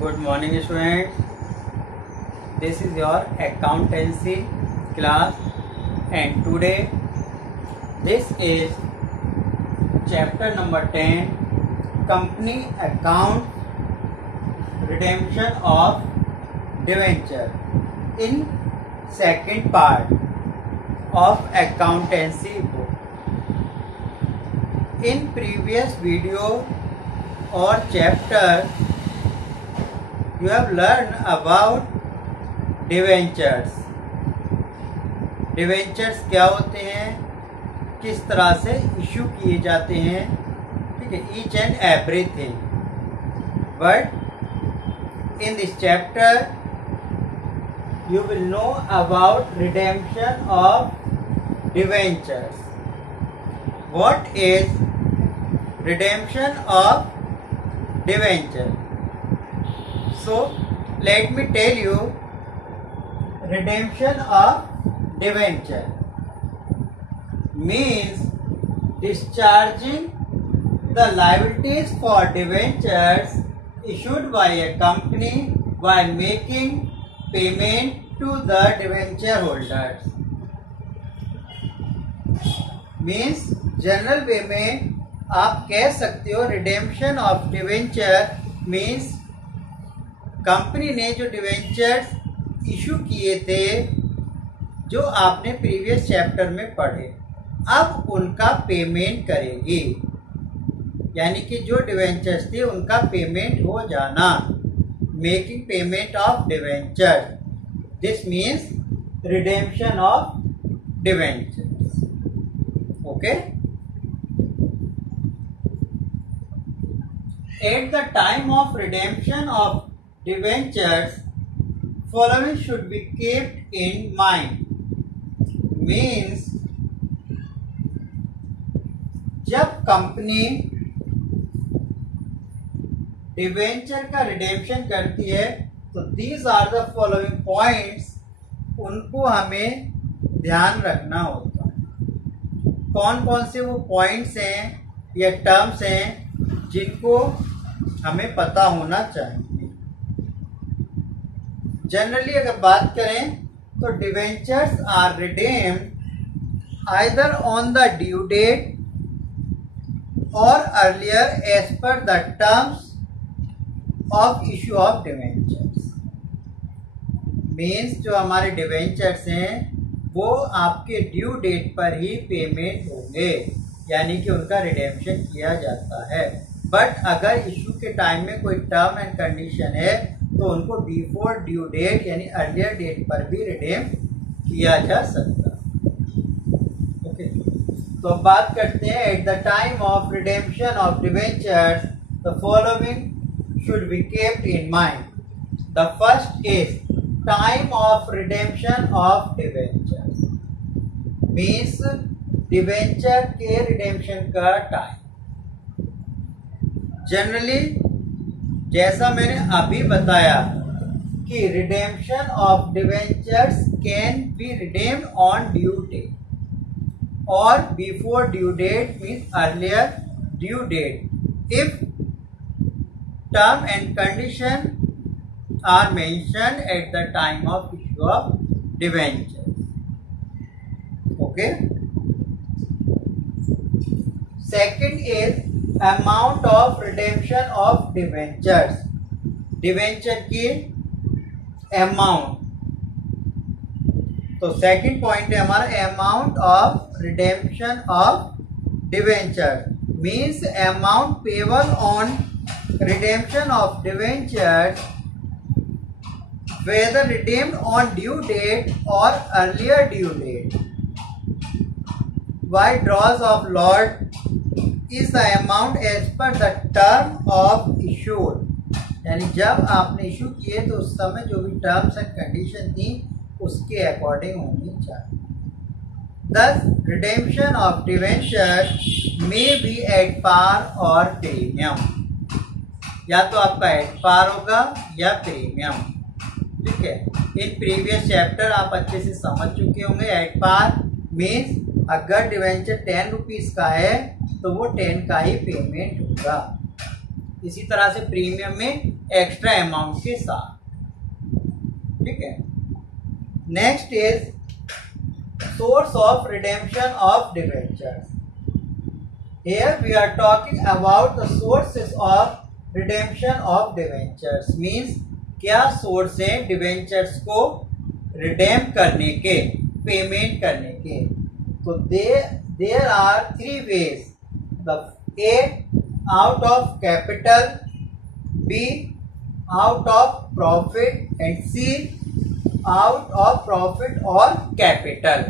Good morning students. This is your accountancy class and today this is chapter number 10, company account, redemption of debenture in second part of accountancy book. In previous video or chapter you have learned about debentures. Debentures क्या होते हैं, किस तरह से issue किए जाते हैं, ठीक है, each and everything. But in this chapter you will know about redemption of debentures. What is redemption of debenture? So let me tell you redemption of debenture means discharging the liabilities for debentures issued by a company while making payment to the debenture holders. Means general वे में आप कह सकते हो redemption of debenture means company ने जो debentures issue किए थे जो आपने प्रीवियस चैप्टर में पढ़े, अब उनका पेमेंट करेगी. यानी कि जो डिवेंचर्स थे उनका पेमेंट हो जाना, making payment of debenture. This means redemption of debentures. Okay. At the time of redemption of debentures following should be kept in mind. Means जब कंपनी डिवेंचर का रिडेम्पशन करती है तो these are the following points, उनको हमें ध्यान रखना होता है. कौन कौन से वो पॉइंट्स हैं या टर्म्स हैं जिनको हमें पता होना चाहिए. जनरली अगर बात करें तो debentures are redeemed either on the due date और earlier as per the terms of issue of debentures. Means जो हमारे डिवेंचर्स हैं वो आपके ड्यू डेट पर ही पेमेंट होंगे, यानी कि उनका रिडेम्पशन किया जाता है. बट अगर इशू के टाइम में कोई टर्म एंड कंडीशन है तो उनको बिफोर ड्यू डेट यानी अर्लियर डेट पर भी रिडेम किया जा सकता है. ओके. तो बात करते हैं at the time of redemption of debentures the following should be kept in mind. The first is time of redemption of debentures. Means debenture के रिडेम्पशन का टाइम. जनरली जैसा मैंने अभी बताया कि redemption of debentures can be redeemed on due date और before due date means earlier due date if term and condition are mentioned at the time of issue of debentures. Okay. Second is amount of redemption of debentures. Debenture की amount. तो second point है हमारा amount of redemption of debenture means amount payable on redemption of debenture whether redeemed on due date or earlier due date. By draws of lot is the amount as per the term of issued. यानी जब आपने issue किए तो उस समय जो भी terms and condition थी उसके अकॉर्डिंग होनी चाहिए. Thus redemption of debenture may be at par or premium. या तो आपका एट पार होगा या प्रीमियम. ठीक है. इन प्रीवियस चैप्टर आप अच्छे से समझ चुके होंगे. एट पार मीन्स अगर डिवेंचर 10 रुपीज का है तो वो 10 का ही पेमेंट होगा. इसी तरह से प्रीमियम में एक्स्ट्रा अमाउंट के साथ। ठीक है। Next is source of redemption of debentures. Here we are talking about the sources of redemption of debentures. Means क्या सोर्स है डिवेंचर्स को रिडेम करने के, पेमेंट करने के। तो there are 3 ways. The A, out of capital, B, out of profit, and C, out of profit or capital।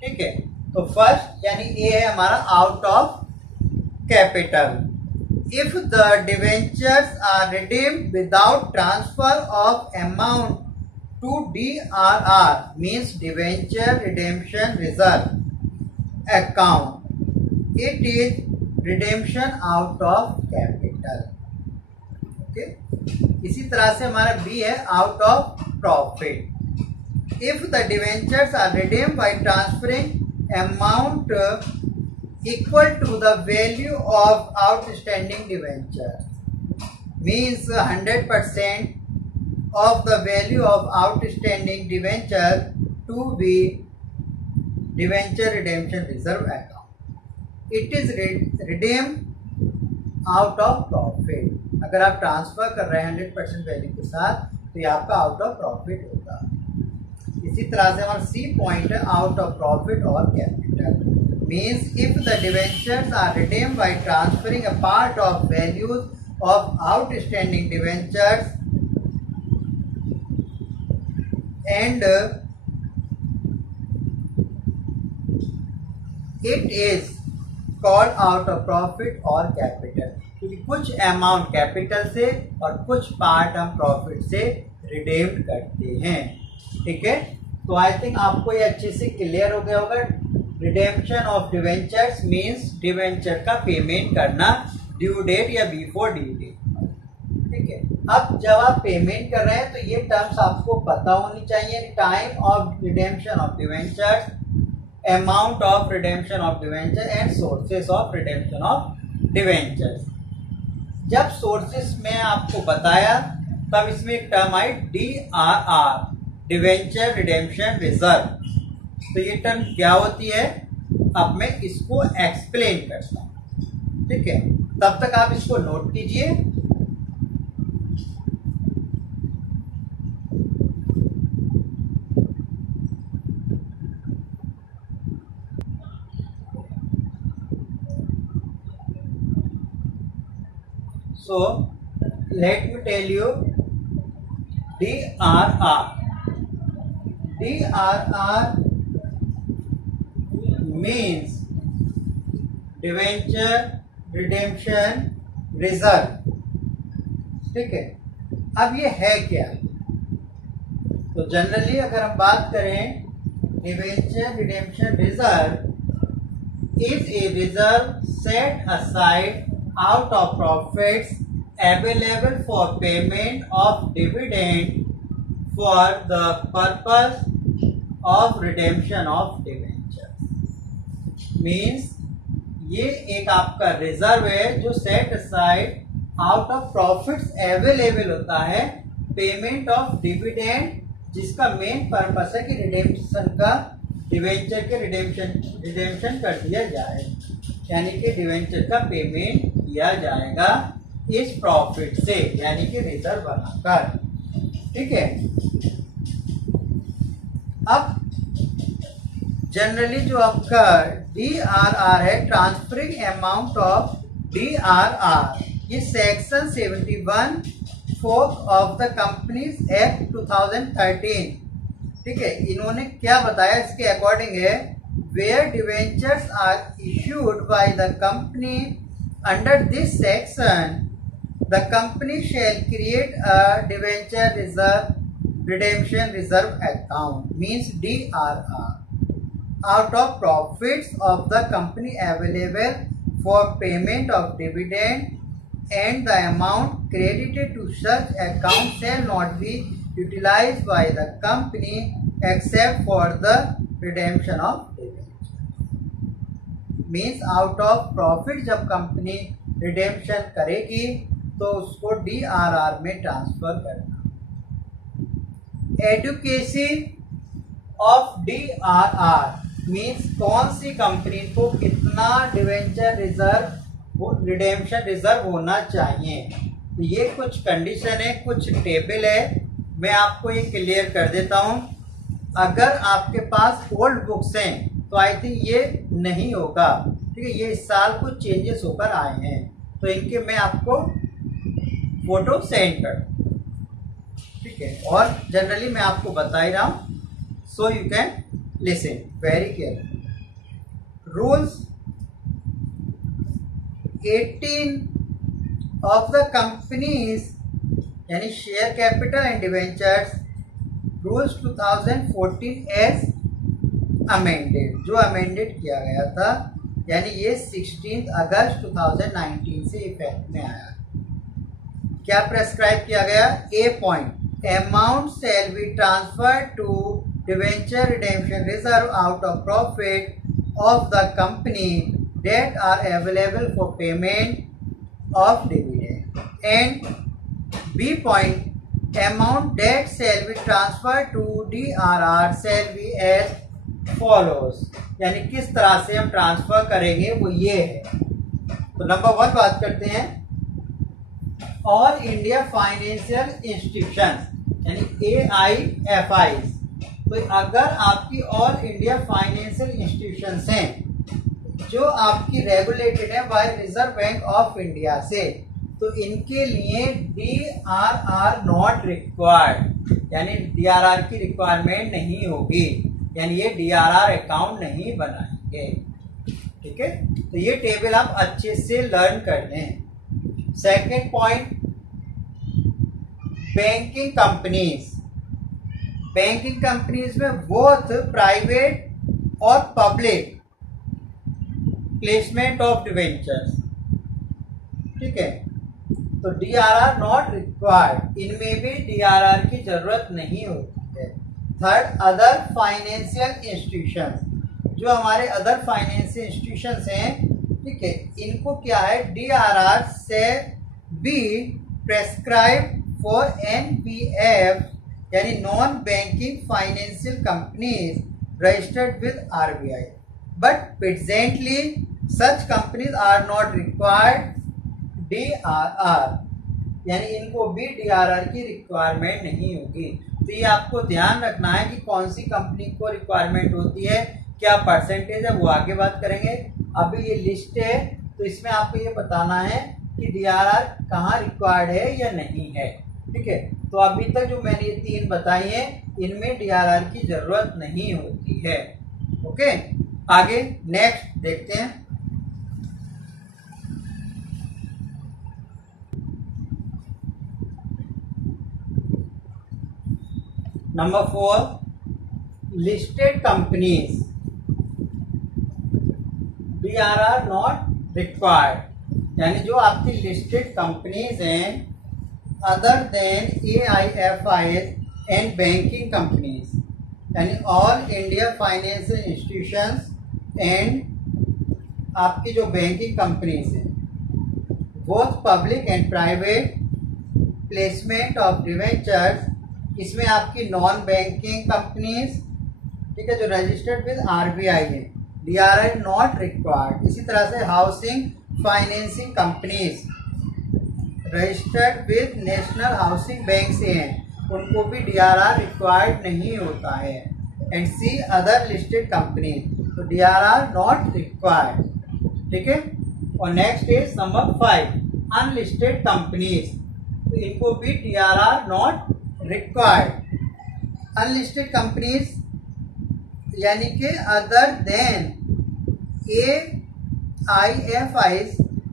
ठीक है। तो फर्स्ट यानी ए है हमारा out of capital. If the debentures are redeemed without transfer of amount to DRR means debenture redemption reserve account, it is redemption out of capital. Okay. इसी तरह से हमारा बी है out of profit. If the debentures are redeemed by transferring amount equal to the value of outstanding debenture means 100% of the value of outstanding debenture to be debenture redemption reserve account. It is redeemed out of profit। अगर आप transfer कर रहे हैं 100% value के साथ तो ये आपका आउट ऑफ प्रॉफिट होगा। इसी तरह से हमारा सी पॉइंट है आउट ऑफ प्रॉफिट और capital. Means if the debentures are redeemed by transferring a part of values of outstanding debentures and it is called out of profit और capital, क्योंकि कुछ अमाउंट कैपिटल से और कुछ part हम profit से redeem करते हैं। ठीक है। तो आई थिंक आपको ये अच्छे से क्लियर हो गया होगा। Redemption of debentures means debenture का पेमेंट करना ड्यू डेट या बिफोर ड्यू डेट। ठीक है। अब जब आप पेमेंट कर रहे हैं तो ये टर्म्स आपको पता होनी चाहिए। Time of redemption of debentures, amount of redemption of debenture and sources of redemption of debentures. जब सोर्सेस में आपको बताया तब इसमें एक टर्म आई DRR, डिवेंचर रिडेम्पशन रिजर्व। तो ये टर्म क्या होती है, अब मैं इसको एक्सप्लेन करता हूं। ठीक है। तब तक आप इसको नोट कीजिए। So let me tell you DRR. DRR means debenture redemption reserve. ठीक है। अब ये है क्या? तो जनरली अगर हम बात करें, debenture redemption reserve is a reserve set aside out of profits available for payment of dividend for the purpose of redemption of debentures। Means ये एक आपका रिजर्व है जो set aside out of profits available होता है payment of dividend, जिसका main purpose है कि रिडेम्पशन का, डिवेंचर के रिडेम्पशन कर दिया जाए, यानी कि डिवेंचर का पेमेंट किया जाएगा इस प्रॉफिट से, यानी कि रिजर्व बनाकर। ठीक है। अब जनरली जो आपका DRR है, ट्रांसफरिंग अमाउंट ऑफ DRR, ये section 71(4) of the companies act 2013। ठीक है। इन्होंने क्या बताया इसके अकॉर्डिंग है, where debentures are issued by the company under this section, the company shall create a debenture reserve redemption reserve account, means DRR, out of profits of the company available for payment of dividend, and the amount credited to such account shall not be utilized by the company except for the redemption of means out of profit जब company redemption करेगी तो उसको DRR में transfer करना। Adequacy of DRR means कौन सी company को कितना debenture reserve redemption reserve होना चाहिए। तो ये कुछ कंडीशन है, कुछ टेबल है, मैं आपको ये क्लियर कर देता हूँ। अगर आपके पास ओल्ड बुक्स हैं तो आई थिंक ये नहीं होगा, ठीक है। ये इस साल कुछ चेंजेस होकर आए हैं, तो इनके मैं आपको फोटो सेंड कर दूँ, ठीक है। और जनरली मैं आपको बता ही रहा हूँ, so you can listen very careful. Rules 18 of the companies यानी share capital and debentures rules 2014 as amended, जो अमेंडेड किया गया था, यानी ये 16 अगस्त 2019 से इफेक्ट में आया। क्या प्रेस्क्राइब किया गया? A point, amount shall be transfer to debenture redemption reserve out of profit of the company that are available for payment of dividend. And B point, amount that shall be transferred to DRR shall be as follows, यानी किस तरह से हम transfer करेंगे वो ये है। तो नंबर 1 बात करते हैं, ऑल इंडिया फाइनेंशियल इंस्टीट्यूशन यानी AIFIs। तो अगर आपकी ऑल इंडिया फाइनेंशियल इंस्टीट्यूशंस हैं जो आपकी रेगुलेटेड है by reserve bank of India से, तो इनके लिए DRR नॉट रिक्वायर्ड, यानी DRR की रिक्वायरमेंट नहीं होगी, यानी ये DRR अकाउंट नहीं बनाएंगे, ठीक है। तो ये टेबल आप अच्छे से लर्न कर लें। Second point, banking companies. Banking companies में बोथ प्राइवेट और पब्लिक प्लेसमेंट ऑफ डिवेंचर्स, ठीक है। तो DRR नॉट रिक्वायर्ड, इनमें भी DRR की जरूरत नहीं होती है। थर्ड, अदर फाइनेंशियल इंस्टीट्यूशंस, जो हमारे अदर फाइनेंशियल इंस्टीट्यूशंस हैं, ठीक है, इनको क्या है, DRR से बी प्रेस्क्राइब फॉर NBF यानी non banking financial companies registered with RBI, but presently such companies are not required DRR, यानी इनको भी DRR की रिक्वायरमेंट नहीं होगी। तो ये आपको ध्यान रखना है कि कौन सी कंपनी को रिक्वायरमेंट होती है, क्या परसेंटेज है, वो आगे बात करेंगे। अभी ये लिस्ट है, तो इसमें आपको ये बताना है कि DRR कहाँ रिक्वायर्ड है या नहीं है, ठीक है। तो अभी तक जो मैंने ये 3 बताई है, इनमें DRR की जरूरत नहीं होती है, ओके। आगे नेक्स्ट देखते हैं। Number 4, listed companies DRR not required, यानी जो आपकी लिस्टेड कंपनीज हैं other than AIFIs and banking companies, यानी all India financial institutions and आपकी जो बैंकिंग कंपनीज हैं, both public and private placement of debentures, इसमें आपकी नॉन बैंकिंग कंपनीज, ठीक है, जो रजिस्टर्ड विद RBI है, DRR नॉट रिक्वायर्ड। इसी तरह से housing financing companies registered with national housing bank से हैं, उनको भी DRR रिक्वायर्ड नहीं होता है। And C other listed companies, तो DRR नॉट रिक्वायर्ड, ठीक है। और next is number 5, unlisted companies, तो इनको भी DRR not required. Unlisted companies यानी कि other than AIFIs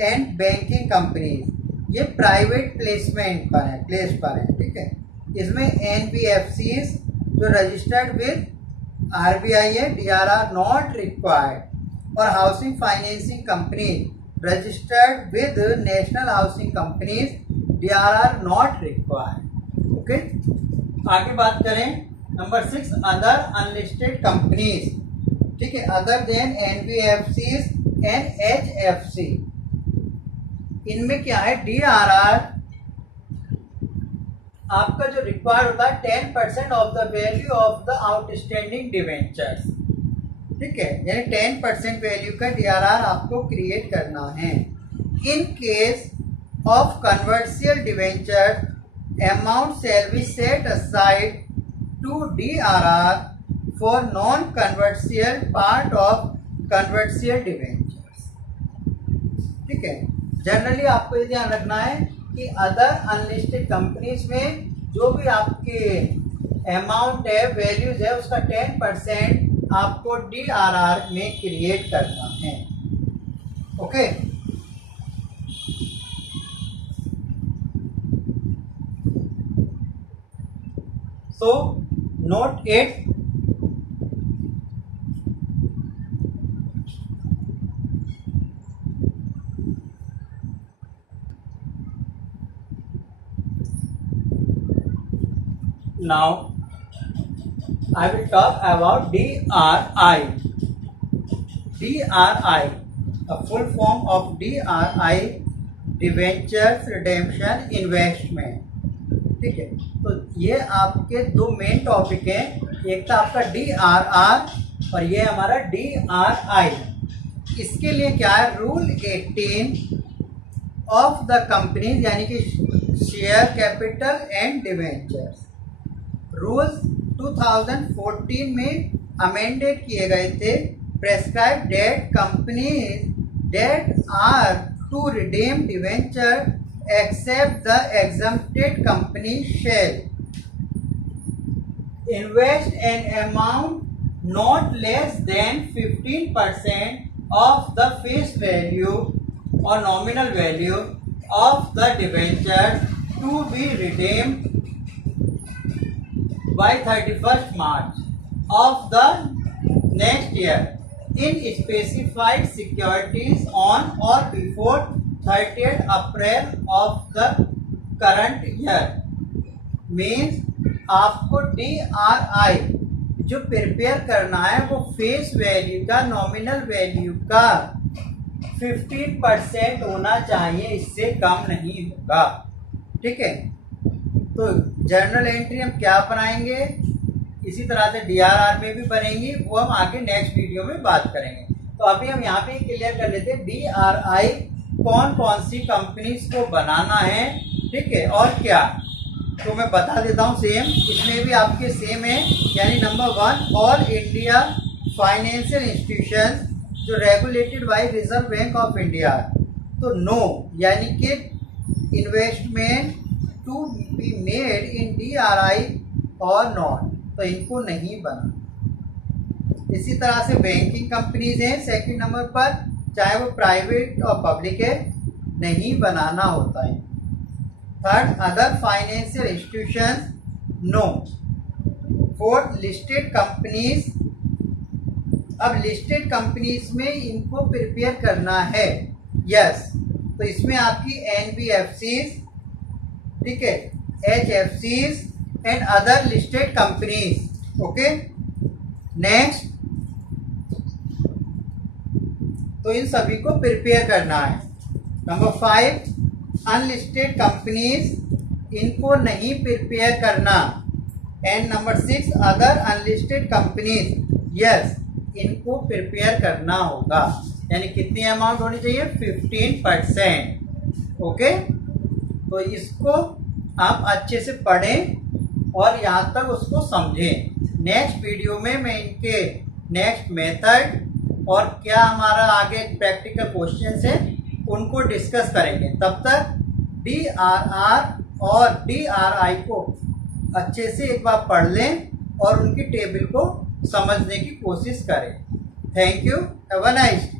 and banking companies, ये प्राइवेट प्लेसमेंट पर है, प्लेस पर है, ठीक है। इसमें NBFCs जो रजिस्टर्ड विद RBI है, DRR नॉट रिक्वायर्ड। और housing financing company registered with national housing companies, DRR not required, okay. आगे बात करें नंबर 6, अदर अनलिस्टेड कंपनीज, ठीक है, other than NBFCs and HFC, इनमें क्या है, DRR आपका जो रिक्वायर्ड होता है 10% of the value of the outstanding debentures, ठीक है, यानी 10% वैल्यू का DRR आपको क्रिएट करना है। In case of convertible debenture amount shall be set aside to DRR for non-convertible part of convertible debentures, ठीक है। जनरली आपको ये ध्यान रखना है कि अदर अनलिस्टेड कंपनीज में जो भी आपके अमाउंट है, वैल्यूज है, उसका 10% आपको DRR में क्रिएट करना है, okay. So note 8, now I will talk about DRI. DRI, a full form of DRI, debentures redemption investment, ठीक है। तो ये आपके दो मेन टॉपिक हैं, एक था आपका DRR और ये हमारा DRI। इसके लिए क्या है, रूल 18 ऑफ द कंपनीज, यानी कि share capital and debentures. Rules 2014 में अमेंडेड किए गए थे। Prescribe that companies that are to redeem debenture except the exempted company shall invest an amount not less than 15% of the face value or nominal value of the debenture to be redeemed by 31st March of the next year in specified securities on or before 30th April of the current year। Means आपको DRI जो prepare करना है वो face value का, nominal value का 15% होना चाहिए, इससे कम नहीं होगा, ठीक है। तो जर्नल एंट्री हम क्या बनाएंगे, इसी तरह से DRR में भी बनेंगी, वो हम आगे नेक्स्ट वीडियो में बात करेंगे। तो अभी हम यहाँ पे क्लियर कर लेते हैं DRI कौन कौन सी कंपनीज को बनाना है, ठीक है, और क्या। तो मैं बता देता हूँ सेम, इसमें भी आपके सेम है, यानी number 1 all India financial institutions जो regulated by reserve bank of India. तो नो, यानी कि investment to be made in DRI और नॉट, तो इनको नहीं बना। इसी तरह से बैंकिंग कंपनीज हैं सेकंड नंबर पर, चाहे वो प्राइवेट और पब्लिक है, नहीं बनाना होता है। Third other financial institution, no. Fourth listed companies, अब लिस्टेड कंपनीज में इनको प्रिपेयर करना है, यस। तो इसमें आपकी NBFCs, ठीक है, HFCs and other listed companies, okay. Next, तो इन सभी को प्रिपेयर करना है। नंबर 5 अनलिस्टेड कंपनीज, इनको नहीं प्रिपेयर करना। And number 6 other unlisted companies, yes, इनको प्रिपेयर करना होगा। यानी कितनी अमाउंट होनी चाहिए, 15%, ओके। तो इसको आप अच्छे से पढ़ें और यहाँ तक उसको समझें। नेक्स्ट वीडियो में मैं इनके नेक्स्ट मेथड और क्या हमारा आगे प्रैक्टिकल क्वेश्चंस है उनको डिस्कस करेंगे। तब तक DRR और DRI को अच्छे से एक बार पढ़ लें और उनकी टेबल को समझने की कोशिश करें। Thank you, have a nice day.